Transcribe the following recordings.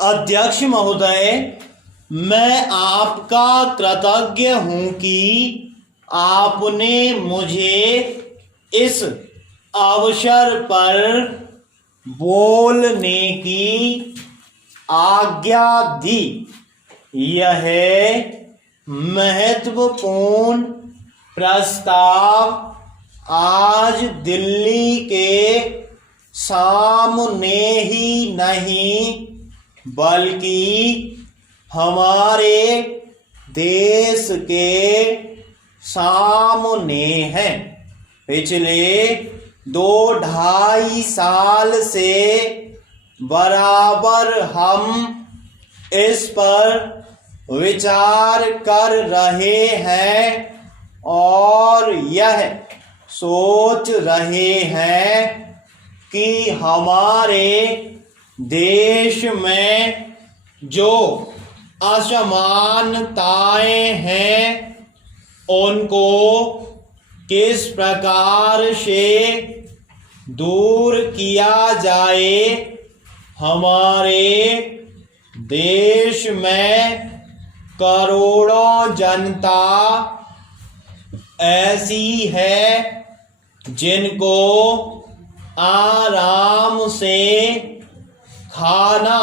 अध्यक्ष महोदय, मैं आपका कृतज्ञ हूँ कि आपने मुझे इस अवसर पर बोलने की आज्ञा दी। यह महत्वपूर्ण प्रस्ताव आज दिल्ली के सामने ही नहीं बल्कि हमारे देश के सामने है। पिछले 2-2.5 साल से बराबर हम इस पर विचार कर रहे हैं और यह सोच रहे हैं कि हमारे देश में जो असमानताएं हैं उनको किस प्रकार से दूर किया जाए। हमारे देश में करोड़ों जनता ऐसी है जिनको आराम से खाना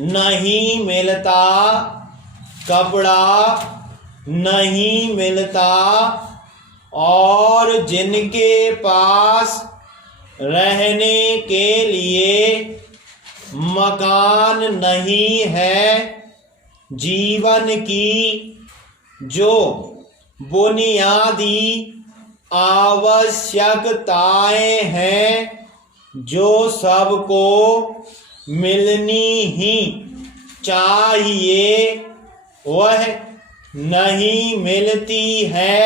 नहीं मिलता, कपड़ा नहीं मिलता और जिनके पास रहने के लिए मकान नहीं है। जीवन की जो बुनियादी आवश्यकताएं हैं जो सबको मिलनी ही चाहिए वह नहीं मिलती है।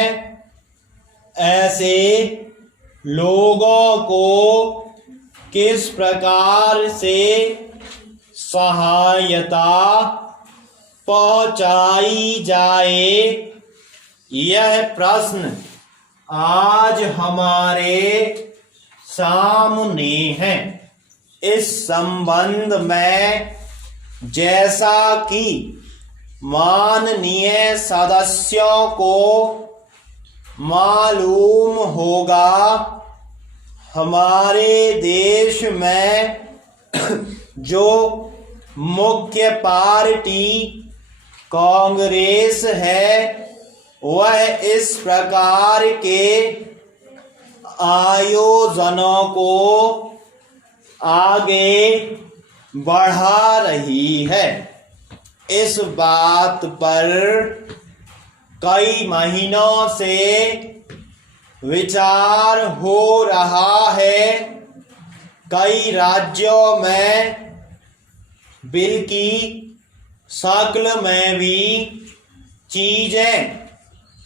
ऐसे लोगों को किस प्रकार से सहायता पहुंचाई जाए, यह प्रश्न आज हमारे सामने है। इस संबंध में जैसा कि माननीय सदस्यों को मालूम होगा, हमारे देश में जो मुख्य पार्टी कांग्रेस है वह इस प्रकार के आयोजनों को आगे बढ़ा रही है। इस बात पर कई महीनों से विचार हो रहा है। कई राज्यों में बिल की शक्ल में भी चीजें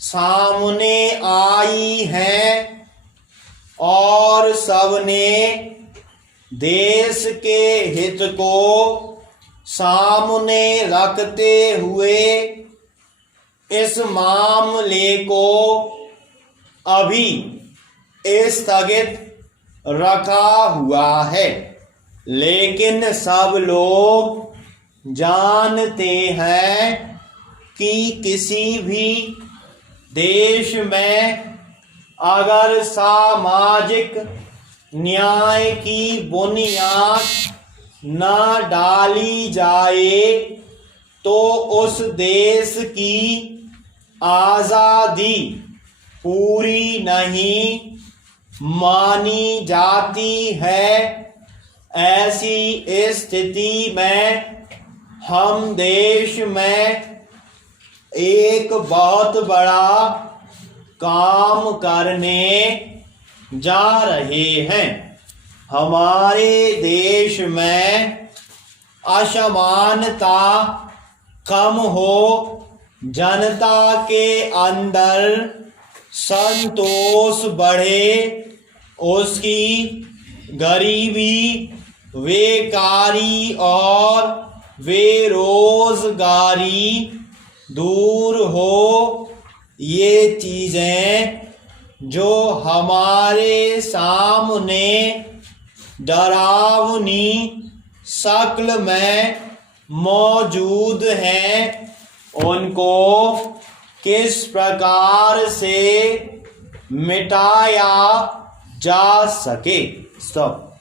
सामने आई हैं और सबने देश के हित को सामने रखते हुए इस मामले को अभी स्थगित रखा हुआ है। लेकिन सब लोग जानते हैं कि किसी भी देश में अगर सामाजिक न्याय की बुनियाद न डाली जाए तो उस देश की आज़ादी पूरी नहीं मानी जाती है। ऐसी स्थिति में हम देश में एक बहुत बड़ा काम करने जा रहे हैं। हमारे देश में असमानता कम हो, जनता के अंदर संतोष बढ़े, उसकी गरीबी, बेकारी और बेरोजगारी दूर हो। ये चीजें जो हमारे सामने डरावनी शक्ल में मौजूद हैं उनको किस प्रकार से मिटाया जा सके। स्टॉप।